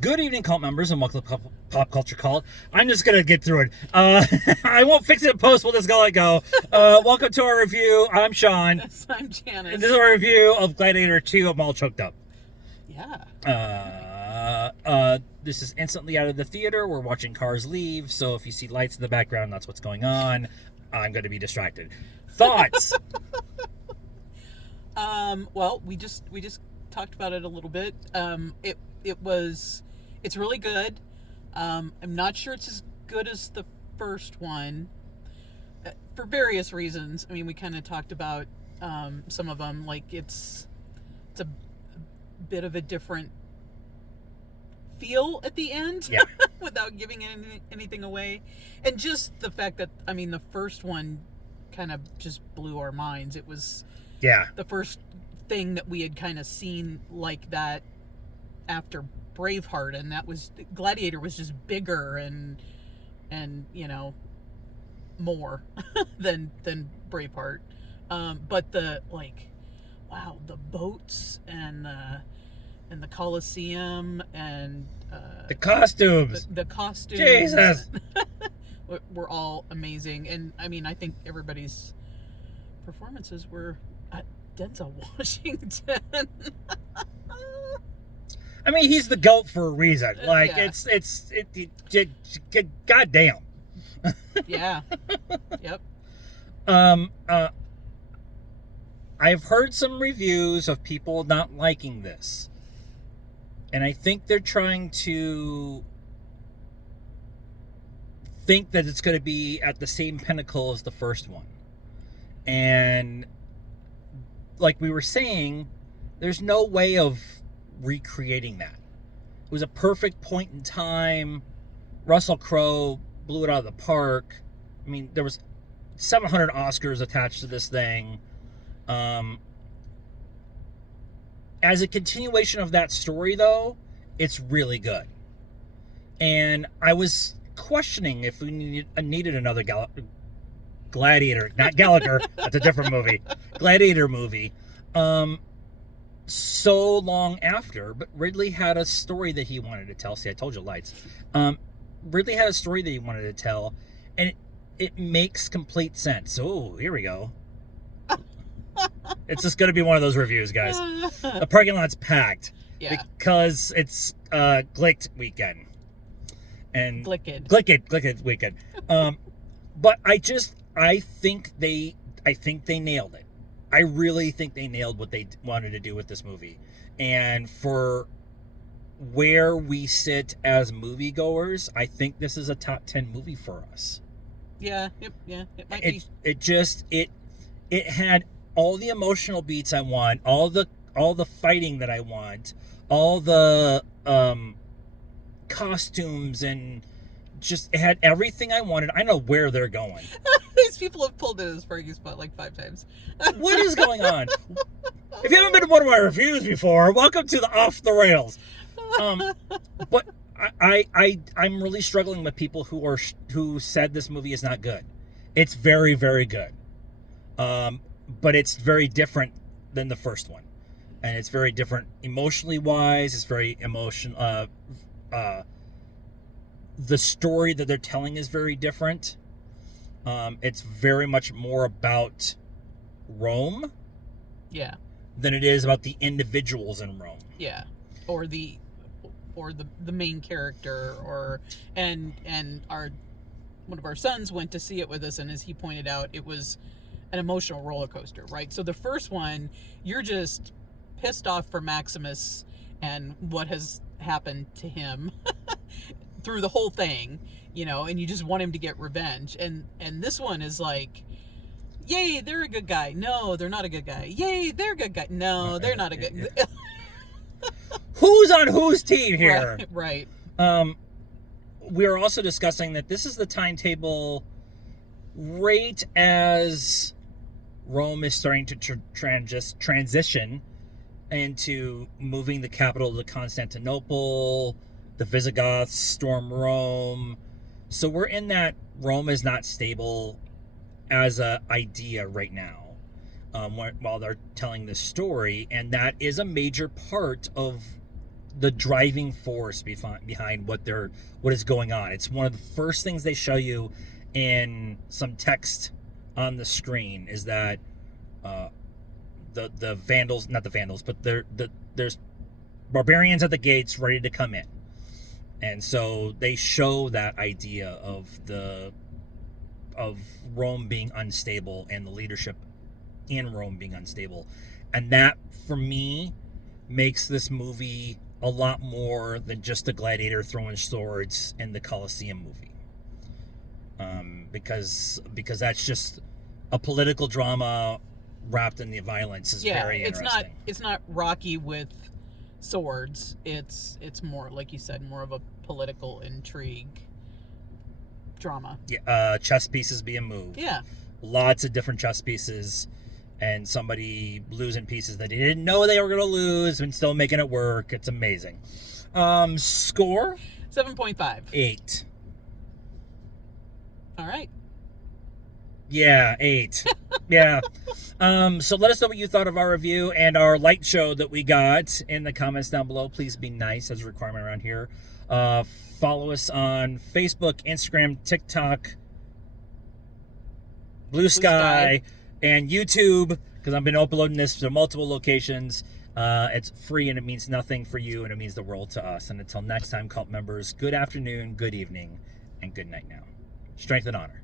Good evening, cult members, and welcome to Pop Culture Cult. I'm just gonna get through it. I won't fix it in post. We'll just go let go. Welcome to our review. I'm Sean. Yes, I'm Janice. And this is our review of Gladiator 2. I'm all choked up. Yeah. This is instantly out of the theater. We're watching cars leave, so if you see lights in the background, that's what's going on. I'm going to be distracted. Thoughts? Well, we just talked about it a little bit. It's really good. I'm not sure it's as good as the first one for various reasons. I mean, we kind of talked about some of them. Like it's a bit of a different feel at the end, Yeah. without giving anything away, and just the fact that the first one kind of just blew our minds. It was the first thing that we had kind of seen like that after Braveheart, and that was Gladiator was just bigger and more than Braveheart. But the the boats and the Colosseum and The costumes. the costumes, Jesus. were all amazing. And I think everybody's performances were Denzel Washington. I mean, he's the GOAT for a reason. Like, Yeah. goddamn. Yeah. Yep. I've heard some reviews of people not liking this. And I think they're trying to think that it's going to be at the same pinnacle as the first one. And like we were saying, there's no way of recreating that. It was a perfect point in time. Russell Crowe blew it out of the park. I mean, there was 700 Oscars attached to this thing. As a continuation of that story, though, it's really good. And I was questioning if we needed another Gladiator, not Gallagher. That's a different movie. Gladiator movie. So long after, but Ridley had a story that he wanted to tell. See, I told you lights. Ridley had a story that he wanted to tell, and it makes complete sense. Oh, here we go. It's just going to be one of those reviews, guys. The parking lot's packed. Yeah. Because it's Glicked weekend. And Glicked weekend. But I think they nailed it. I really think they nailed what they wanted to do with this movie. And for where we sit as moviegoers, I think this is a top 10 movie for us. Yeah. Yep. Yeah. It might be. It had all the emotional beats I want, all the fighting that I want, all the costumes, and just it had everything I wanted. I know where they're going. These people have pulled it as Fergie's spot like 5 times. What is going on? If you haven't been to one of my reviews before, welcome to the Off the Rails. But I'm really struggling with people who said this movie is not good. It's very, very good. But it's very different than the first one. And it's very different emotionally wise. It's very emotional. The story that they're telling is very different. It's very much more about Rome. Yeah. Than it is about the individuals in Rome. Yeah. Or the main character, and one of our sons went to see it with us, and as he pointed out, it was an emotional roller coaster, right? So the first one, you're just pissed off for Maximus and what has happened to him through the whole thing, and you just want him to get revenge. And this one is like, yay, they're a good guy. No, they're not a good guy. Yay, they're a good guy. No, they're not a good guy. Who's on whose team here? Right. We are also discussing that this is the timetable right as Rome is starting to transition into moving the capital to Constantinople. The Visigoths storm Rome. So we're in that Rome is not stable as a idea right now, while they're telling this story, and that is a major part of the driving force behind what is going on. It's one of the first things they show you in some text on the screen is that the Vandals, not the Vandals, but there's barbarians at the gates ready to come in. And so they show that idea of Rome being unstable and the leadership in Rome being unstable. And that, for me, makes this movie a lot more than just a gladiator throwing swords in the Colosseum movie. Because that's just a political drama wrapped in the violence is very interesting. It's not Rocky with swords. It's more, like you said, more of a political intrigue drama. Yeah, chess pieces being moved. Yeah. Lots of different chess pieces, and somebody losing pieces that he didn't know they were going to lose and still making it work. It's amazing. Score? 7.5. 8. All right. Yeah, 8. Yeah. So let us know what you thought of our review and our light show that we got in the comments down below. Please be nice as a requirement around here. Follow us on Facebook, Instagram, TikTok, Blue Sky, and YouTube, because I've been uploading this to multiple locations. It's free and it means nothing for you and it means the world to us. And until next time, cult members, good afternoon, good evening, and good night now. Strength and honor.